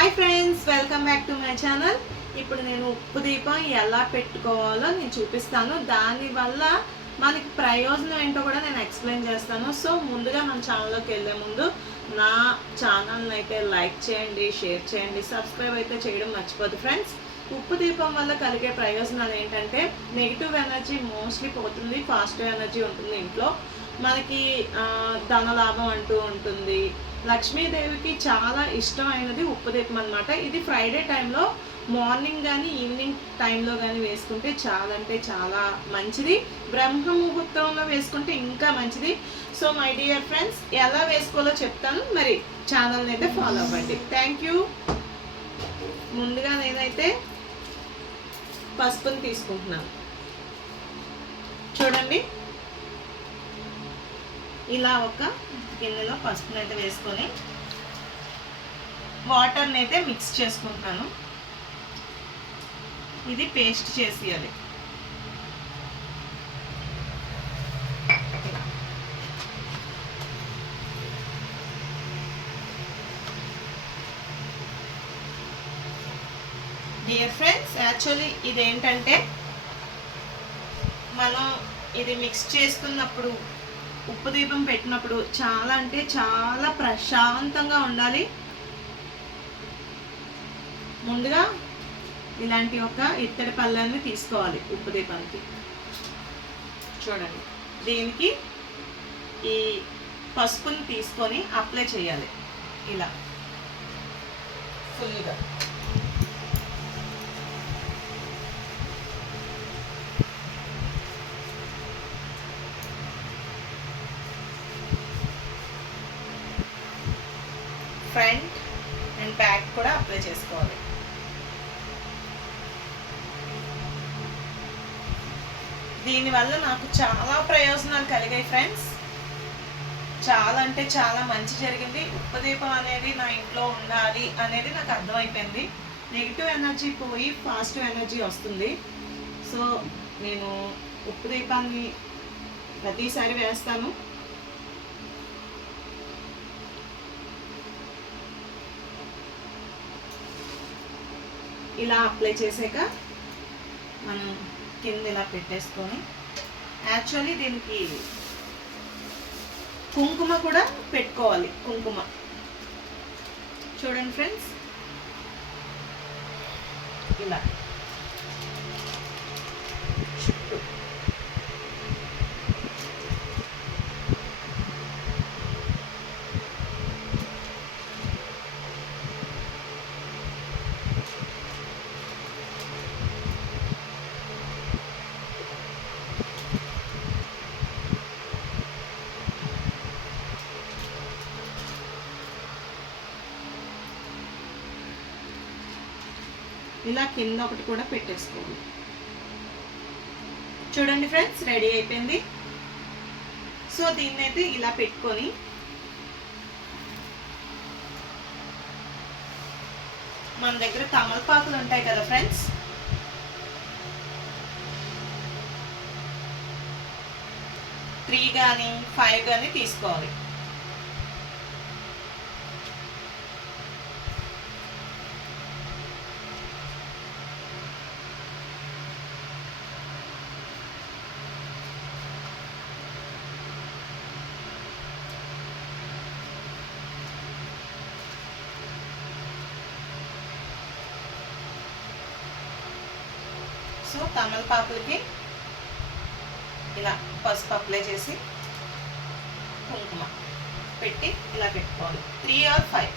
Hi friends welcome back to my channel. ఇప్పుడు నేను ఉప్పు దీపం ఎలా పెట్టుకోవాలో నేను చూపిస్తాను. దానివల్ల మనకి ప్రయోజనం ఏంటో కూడా నేను ఎక్స్ప్లెయిన్ చేస్తాను. సో ముందుగా మన ఛానల్లోకి వెళ్ళే ముందు నా ఛానల్ని అయితే లైక్ చేయండి షేర్ చేయండి సబ్స్క్రైబ్ అయితే చేయడం మర్చిపోదు ఫ్రెండ్స్. ఉప్పు దీపం వల్ల కలిగే ప్రయోజనాలు ఏంటంటే నెగిటివ్ ఎనర్జీ మోస్ట్లీ పోతుంది పాజిటివ్ ఎనర్జీ ఉంటుంది ఇంట్లో. మనకి ధనలాభం అంటూ ఉంటుంది లక్ష్మీదేవికి చాలా ఇష్టమైనది ఉప్పు దీపం అనమాట ఇది ఫ్రైడే టైంలో మార్నింగ్ కానీ ఈవినింగ్ టైంలో కానీ వేసుకుంటే చాలా అంటే చాలా మంచిది. బ్రహ్మ ముహూర్తంలో వేసుకుంటే ఇంకా మంచిది. సో మై డియర్ ఫ్రెండ్స్ ఎలా వేసుకోవాలో చెప్తాను. మరి ఛానల్ని అయితే ఫాలో అవ్వండి. థ్యాంక్ యూ ముందుగా నేనైతే పసుపుని తీసుకుంటున్నాను. చూడండి. ఇలా ఒక గిన్నెలో పసుపుని అయితే వేసుకొని వాటర్ని అయితే మిక్స్ చేసుకుంటున్నాను ఇది పేస్ట్ చేసేయాలి. డియర్ ఫ్రెండ్స్ యాక్చువల్లీ ఇదేంటంటే మనం ఇది మిక్స్ చేసుకున్నప్పుడు ఉప్పు దీపం పెట్టినప్పుడు చాలా అంటే చాలా ప్రశాంతంగా ఉండాలి. ముందుగా ఇలాంటి ఒక ఇత్తడి పళ్ళని తీసుకోవాలి ఉప్పు దీపానికి చూడండి. దీనికి ఈ పసుపుని తీసుకొని అప్లై చేయాలి. ఇలా. ఫుల్గా. ఫ్రంట్ అండ్ బ్యాక్ కూడా అప్లై చేసుకోవాలి. దీనివల్ల నాకు చాలా ప్రయోజనాలు కలిగాయి ఫ్రెండ్స్. చాలా అంటే చాలా మంచి జరిగింది. ఉప్పదీపం అనేది నా ఇంట్లో ఉండాలి అనేది నాకు అర్థమైపోయింది. నెగిటివ్ ఎనర్జీ పోయి పాజిటివ్ ఎనర్జీ వస్తుంది. సో నేను ఉప్పు దీపాన్ని ప్రతిసారి వేస్తాను. ఇలా అప్లై చేసాక మనం కింద ఇలా పెట్టేసుకొని యాక్చువల్లీ దీనికి కుంకుమ కూడా పెట్టుకోవాలి కుంకుమ. చూడండి ఫ్రెండ్స్ ఇలా. ఇలా కింద ఒకటి కూడా పెట్టేసుకోండి. చూడండి ఫ్రెండ్స్ రెడీ అయిపోయింది. సో దీన్ని అయితే ఇలా పెట్టుకొని మన దగ్గర తమలపాకులు ఉంటాయి కదా ఫ్రెండ్స్. త్రీ కానీ ఫైవ్ కానీ తీసుకోవాలి. సో తమలపాకులకి ఇలా పసుపు అప్లై చేసి కుంకుమ పెట్టి ఇలా పెట్టుకోవాలి. త్రీ ఆర్ ఫైవ్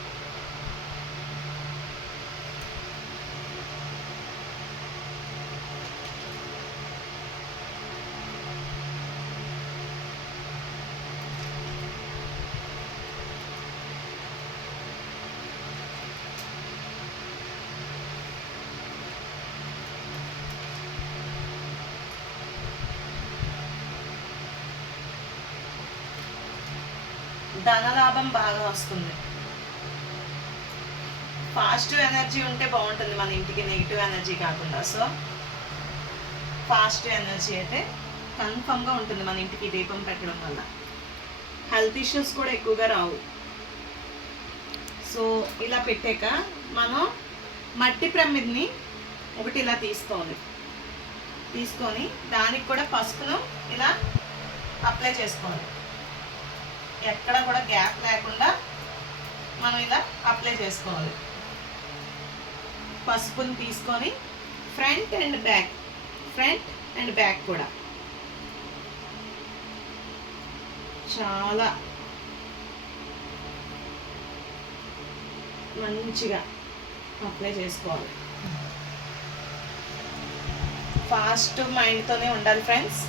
ధనలాభం బాగా వస్తుంది. పాజిటివ్ ఎనర్జీ ఉంటే బాగుంటుంది మన ఇంటికి నెగిటివ్ ఎనర్జీ కాకుండా. సో పాజిటివ్ ఎనర్జీ అయితే కన్ఫర్మ్గా ఉంటుంది మన ఇంటికి దీపం పెట్టడం వల్ల. హెల్త్ ఇష్యూస్ కూడా ఎక్కువగా రావు. సో ఇలా పెట్టాక మనం మట్టి ప్రమిదిని ఒకటి ఇలా తీసుకోవాలి. తీసుకొని దానికి కూడా పసుపును ఇలా అప్లై చేసుకోవాలి. ఎక్కడ కూడా గ్యాప్ లేకుండా మనం ఇలా అప్లై చేసుకోవాలి. పసుపుని తీసుకొని front and back front and back కూడా. చాలా మంచిగా అప్లై చేసుకోవాలి. ఫాస్ట్ మైండ్తోనే ఉండాలి ఫ్రెండ్స్.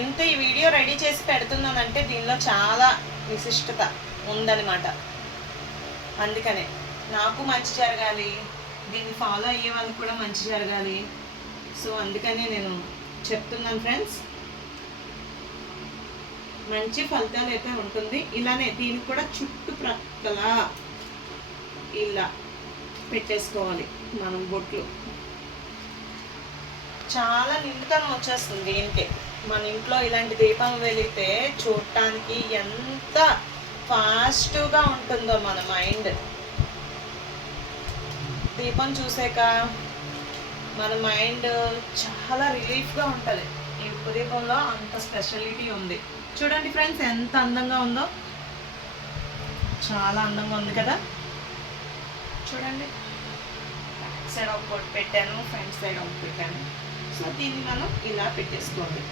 ఎంత ఈ వీడియో రెడీ చేసి పెడుతున్నానంటే దీనిలో చాలా విశిష్టత ఉందన్నమాట. అందుకనే నాకు మంచి జరగాలి దీన్ని ఫాలో అయ్యే వాళ్ళకి కూడా మంచి జరగాలి. సో అందుకనే నేను చెప్తున్నాను ఫ్రెండ్స్. మంచి ఫలితాలు అయితే ఉంటుంది. ఇలానే దీనికి కూడా చుట్టుప్రక్కల ఇలా పెట్టేసుకోవాలి మనం బొట్లు. చాలా నిండుతనం వచ్చేస్తుంది దీనికి మన ఇంట్లో ఇలాంటి దీపం వెలిగితే చూడటానికి ఎంత ఫాస్ట్గా ఉంటుందో మన మైండ్. దీపం చూసాక మన మైండ్ చాలా రిలీఫ్గా ఉంటుంది. ఈ ఉపదీపంలో దీపంలో అంత స్పెషాలిటీ ఉంది. చూడండి ఫ్రెండ్స్ ఎంత అందంగా ఉందో. చాలా అందంగా ఉంది కదా. చూడండి. బ్యాక్ సైడ్ ఒక పెట్టాను ఫ్రంట్ సైడ్ ఒక పెట్టాను. సో దీన్ని మనం ఇలా పెట్టేసుకోవాలి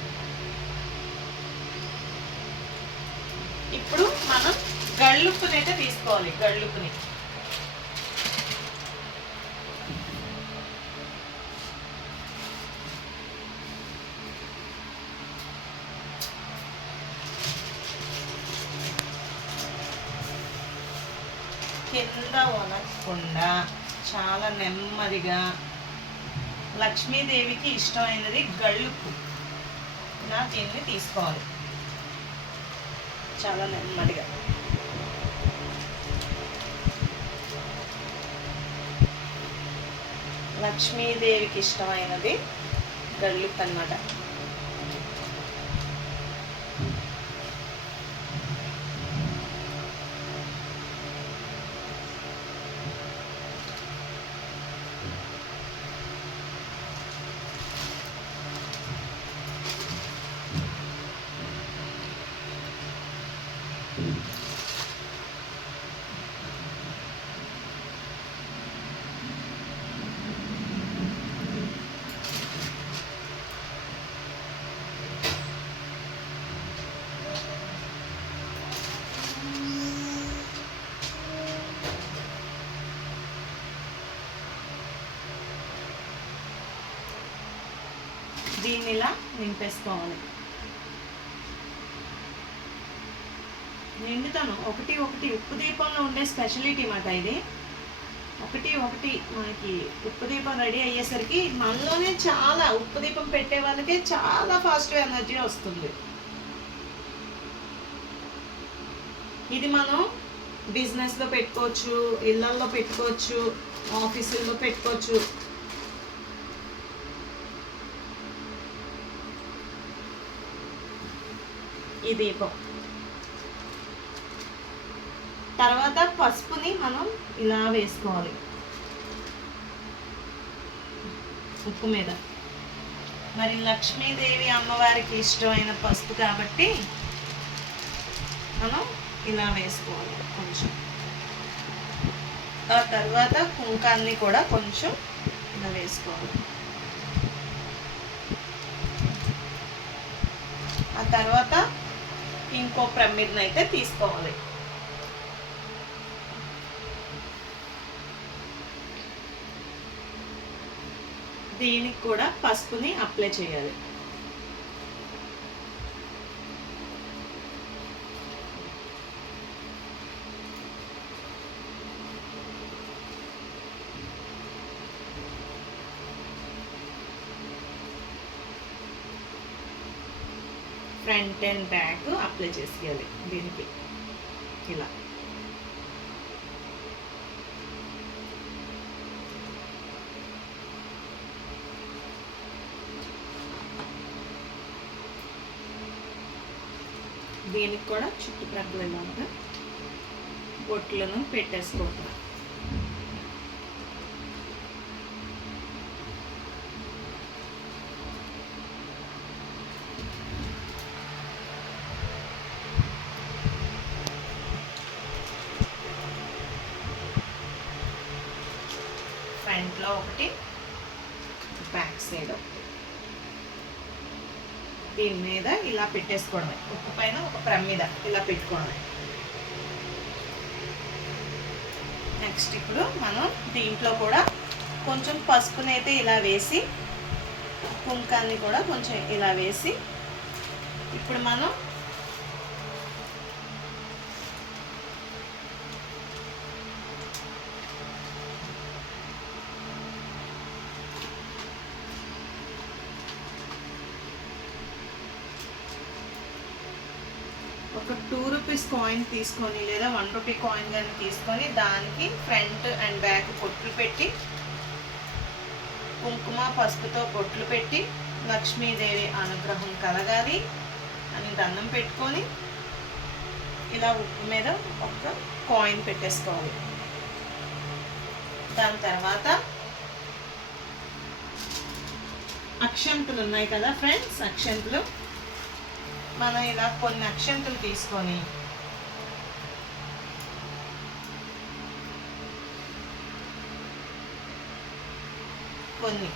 ఇప్పుడు మనం గళ్ళుప్పుని అయితే తీసుకోవాలి గళ్ళుప్పుని. కింద వనకుండా చాలా నెమ్మదిగా లక్ష్మీదేవికి ఇష్టమైనది గళ్ళుప్పు ఇలా దీన్ని తీసుకోవాలి. చాలా నెమ్మదిగా. లక్ష్మీదేవికి ఇష్టమైనది గళ్ళుప్పు అన్నమాట దీన్ని ఇలా నింపేసుకోవాలి. నిండుతాను. ఒకటి ఒకటి. ఉప్పు దీపంలో ఉండే స్పెషాలిటీ మాట ఇది. ఒకటి ఒకటి. మనకి ఉప్పు దీపం రెడీ అయ్యేసరికి మనలోనే చాలా ఉప్పు దీపం పెట్టే వాళ్ళకే చాలా ఫాస్ట్గా ఎనర్జీ వస్తుంది. ఇది మనం బిజినెస్లో పెట్టుకోవచ్చు ఇళ్ళల్లో పెట్టుకోవచ్చు ఆఫీసుల్లో పెట్టుకోవచ్చు. ఈ దీపం. తర్వాత పసుపుని మనం ఇలా వేసుకోవాలి. ఉప్పు మీద. మరి లక్ష్మీదేవి అమ్మవారికి ఇష్టమైన పసుపు కాబట్టి మనం ఇలా వేసుకోవాలి కొంచెం. ఆ తర్వాత కుంకాన్ని కూడా కొంచెం ఇలా వేసుకోవాలి. ఆ తర్వాత ఇంకో ప్రమిదను అయితే తీసుకోవాలి. దీనికి కూడా పసుపుని అప్లై చేయాలి. ఫ్రంట్ అండ్ బ్యాక్ అప్లై చేసుకోవాలి దీనికి. ఇలా. దీనికి కూడా చుట్టుప్రక్కల ఇలాగా బొట్లను పెట్టేసుకుంటున్నాను పెట్టేసుకోవడమే. ఉప్పు పైన ఒక ప్రెమ్ మీద ఇలా పెట్టుకోవడమే. నెక్స్ట్ ఇప్పుడు మనం దీంట్లో కూడా కొంచెం పసుపునైతే ఇలా వేసి కుంకాన్ని కూడా కొంచెం ఇలా వేసి ఇప్పుడు మనం ఒక టూ రూపీస్ కాయిన్ తీసుకొని లేదా వన్ రూపీ కాయిన్ కానీ తీసుకొని దానికి ఫ్రంట్ అండ్ బ్యాక్ పొట్లు పెట్టి కుంకుమ పసుపుతో పొట్లు పెట్టి లక్ష్మీదేవి అనుగ్రహం కలగాలి అని దండం పెట్టుకొని ఇలా ఉప్పు మీద ఒక కాయిన్ పెట్టేసుకోవాలి. దాని తర్వాత అక్షంతులు ఉన్నాయి కదా ఫ్రెండ్స్ అక్షంతులు. మనం ఇలా కొన్ని అక్షంతులు తీసుకొని కొన్ని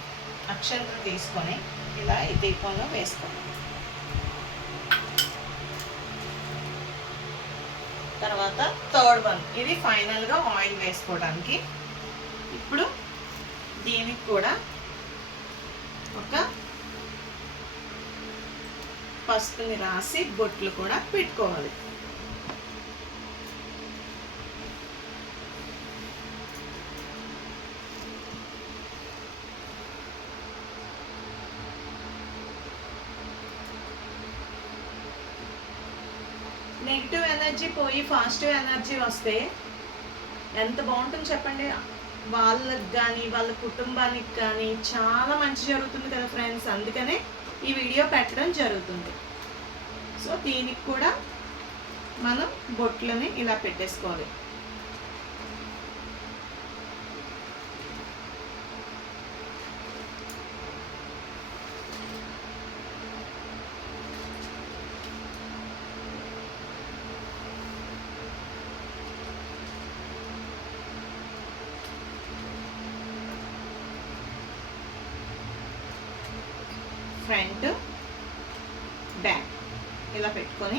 అక్షంతులు తీసుకొని ఇలా ఈ దీపంలో వేసుకోవాలి తర్వాత థర్డ్ వన్ ఇది ఫైనల్గా ఆయిల్ వేసుకోవడానికి. ఇప్పుడు దీనికి కూడా ఒక పసుపుని రాసి బొట్లు కూడా పెట్టుకోవాలి. నెగిటివ్ ఎనర్జీ పోయి పాజిటివ్ ఎనర్జీ వస్తే ఎంత బాగుంటుంది చెప్పండి? వాళ్ళకి కానీ వాళ్ళ కుటుంబానికి కానీ చాలా మంచి జరుగుతుంది కదా ఫ్రెండ్స్ అందుకనే ఈ వీడియో పెట్టడం జరుగుతుంది. సో దీనికి కూడా మనం బొట్లని ఇలా పెట్టేసుకోవాలి ఫ్రంట్ బ్యాక్ ఇలా పెట్టుకొని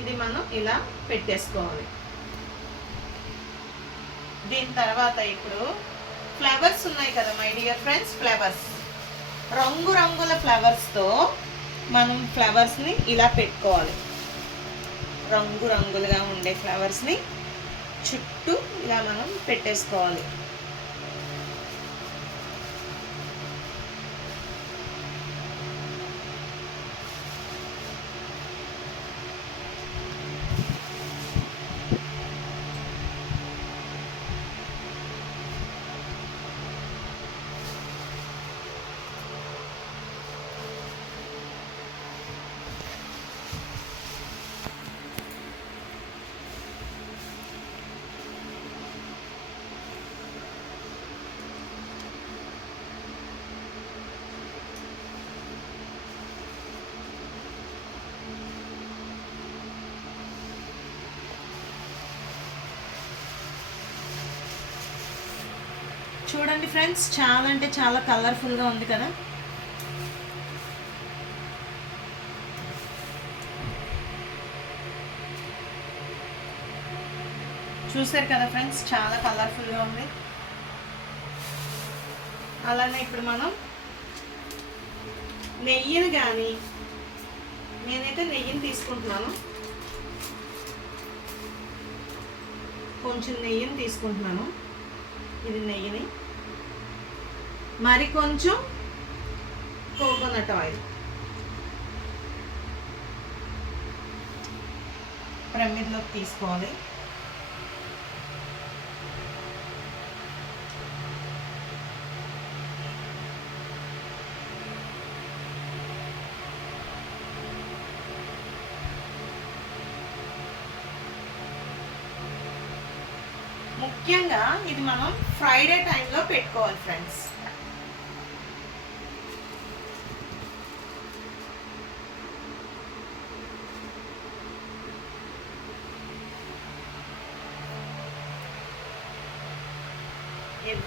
ఇది మనం ఇలా పెట్టేసుకోవాలి. దీని తర్వాత ఇప్పుడు ఫ్లవర్స్ ఉన్నాయి కదా మై డియర్ ఫ్రెండ్స్ ఫ్లవర్స్. రంగు రంగుల ఫ్లవర్స్తో మనం ఫ్లవర్స్ని ఇలా పెట్టుకోవాలి. రంగు రంగులుగా ఉండే ఫ్లవర్స్ని చుట్టూ ఇలా మనం పెట్టేసుకోవాలి. చూడండి ఫ్రెండ్స్ చాలా అంటే చాలా కలర్ఫుల్గా ఉంది కదా. చూసారు కదా ఫ్రెండ్స్ చాలా కలర్ఫుల్గా ఉంది. అలానే ఇప్పుడు మనం నెయ్యిని కానీ నేనైతే నెయ్యిని తీసుకుంటున్నాను. కొంచెం నెయ్యిని తీసుకుంటున్నాను. ఇది నెయ్యిని. మరి కొంచెం కోకోనట్ ఆయిల్. ప్రమిదిలోకి తీసుకోవాలి. ముఖ్యంగా ఇది మనం ఫ్రైడే టైంలో పెట్టుకోవాలి ఫ్రెండ్స్.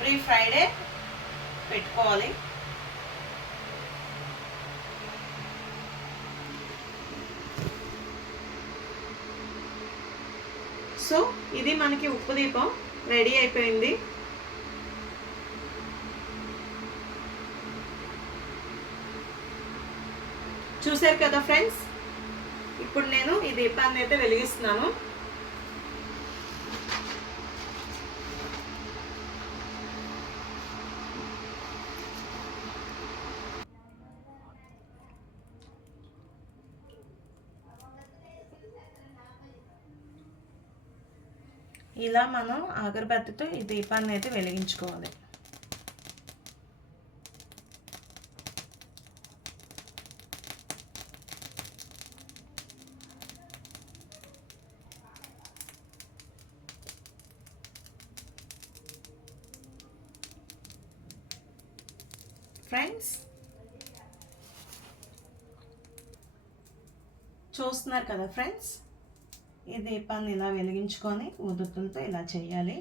ఎవ్రీ ఫ్రైడే పెట్టుకోవాలి. సో ఇది మనకి ఉప్పు దీపం రెడీ అయిపోయింది. చూసారు కదా ఫ్రెండ్స్? ఇప్పుడు నేను ఈ దీపాన్ని అయితే వెలిగిస్తున్నాను. ఇలా మనం అగరబత్తితో ఈ దీపాన్ని అయితే వెలిగించుకోవాలి. ఫ్రెండ్స్ చూస్తున్నారు కదా ఫ్రెండ్స్? ఈ దీపాన్ని ఇలా వెలిగించుకొని ఉదుతులతో ఇలా చేయాలి.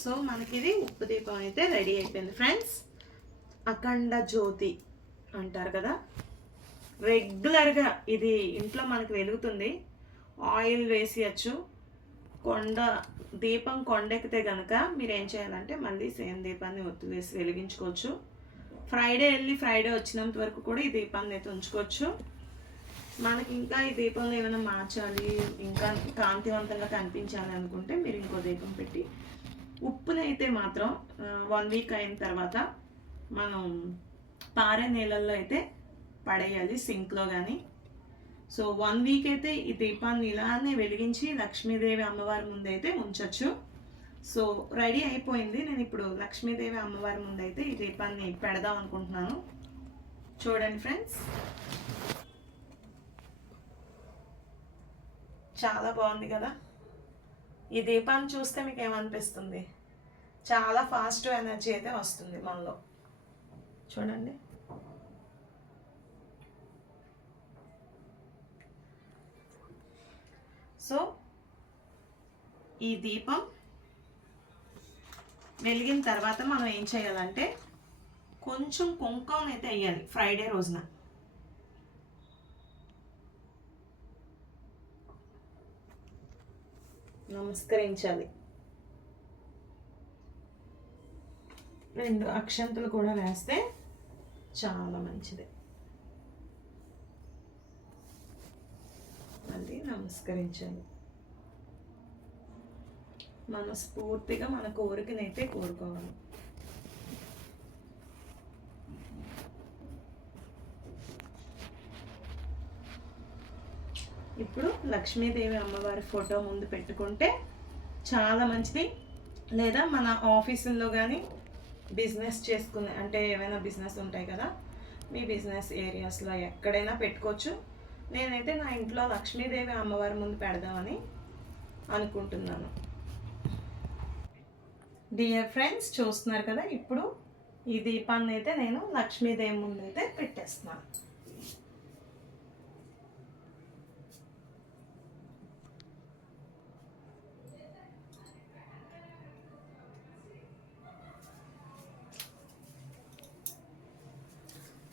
సో మనకి ఇది ఉప్పు దీపం అయితే రెడీ అయిపోయింది ఫ్రెండ్స్. అఖండ జ్యోతి అంటారు కదా? రెగ్యులర్గా ఇది ఇంట్లో మనకి వెలుగుతుంది. ఆయిల్ వేసేయచ్చు. కొండ దీపం కొండెక్కితే కనుక మీరు ఏం చేయాలంటే మళ్ళీ సేమ్ దీపాన్ని ఒత్తి వేసి వెలిగించుకోవచ్చు. ఫ్రైడే వెళ్ళి ఫ్రైడే వచ్చినంత వరకు కూడా ఈ దీపాన్ని అయితే ఉంచుకోవచ్చు. మనకి ఇంకా ఈ దీపంలో ఏమైనా మార్చాలి ఇంకా కాంతివంతంగా కనిపించాలి అనుకుంటే మీరు ఇంకో దీపం పెట్టి ఉప్పునైతే మాత్రం వన్ వీక్ అయిన తర్వాత మనం పారే నీళ్ళల్లో అయితే పడేయాలి సింక్లో కానీ సో వన్ వీక్ అయితే ఈ దీపాన్ని ఇలానే వెలిగించి లక్ష్మీదేవి అమ్మవారి ముందు అయితే ఉంచవచ్చు సో రెడీ అయిపోయింది. నేను ఇప్పుడు లక్ష్మీదేవి అమ్మవారి ముందు అయితే ఈ దీపాన్ని పెడదాం అనుకుంటున్నాను. చూడండి ఫ్రెండ్స్. చాలా బాగుంది కదా. ఈ దీపాన్ని చూస్తే మీకు ఏమనిపిస్తుంది చాలా ఫాస్ట్ ఎనర్జీ అయితే వస్తుంది మనలో. చూడండి. సో ఈ దీపం వెలిగిన తర్వాత మనం ఏం చేయాలంటే కొంచెం కుంకుమ అయితే వేయాలి. ఫ్రైడే రోజున. నమస్కరించాలి. రెండు అక్షంతలు కూడా వేస్తే చాలా మంచిది. మళ్ళీ నమస్కరించాలి. మనస్ఫూర్తిగా మన కోరికనైతే కోరుకోవాలి. ఇప్పుడు లక్ష్మీదేవి అమ్మవారి ఫోటో ముందు పెట్టుకుంటే చాలా మంచిది. లేదా మన ఆఫీసుల్లో కానీ బిజినెస్ చేసుకునే అంటే ఏమైనా బిజినెస్ ఉంటాయి కదా మీ బిజినెస్ ఏరియాస్లో ఎక్కడైనా పెట్టుకోవచ్చు. నేనైతే నా ఇంట్లో లక్ష్మీదేవి అమ్మవారి ముందు పెడదామని అనుకుంటున్నాను. డియర్ ఫ్రెండ్స్ చూస్తున్నారు కదా ఇప్పుడు ఈ దీపాన్ని అయితే నేను లక్ష్మీదేవి ముందు అయితే పెట్టేస్తున్నాను.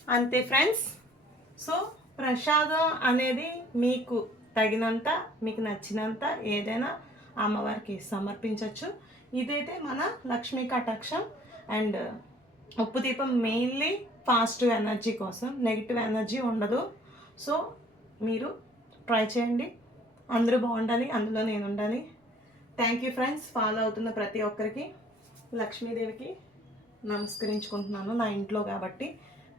అంతే ఫ్రెండ్స్. సో ప్రసాదం అనేది మీకు తగినంత మీకు నచ్చినంత ఏదైనా అమ్మవారికి సమర్పించవచ్చు ఇదైతే మన లక్ష్మీ కటాక్షం అండ్ ఉప్పు దీపం మెయిన్లీ పాజిటివ్ ఎనర్జీ కోసం నెగిటివ్ ఎనర్జీ ఉండదు. సో మీరు ట్రై చేయండి. అందరూ బాగుండాలి అందులో నేను ఉండాలి. థ్యాంక్ యూ ఫ్రెండ్స్ ఫాలో అవుతున్న ప్రతి ఒక్కరికి లక్ష్మీదేవికి నమస్కరించుకుంటున్నాను నా ఇంట్లో కాబట్టి.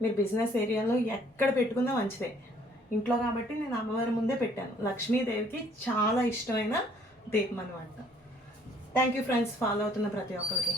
మీరు బిజినెస్ ఏరియాలో ఎక్కడ పెట్టుకున్నా మంచిదే. ఇంట్లో కాబట్టి నేను అమ్మవారి ముందే పెట్టాను. లక్ష్మీదేవికి చాలా ఇష్టమైన దీపం అనమాట థ్యాంక్ యూ ఫ్రెండ్స్ ఫాలో అవుతున్న ప్రతి ఒక్కరికి.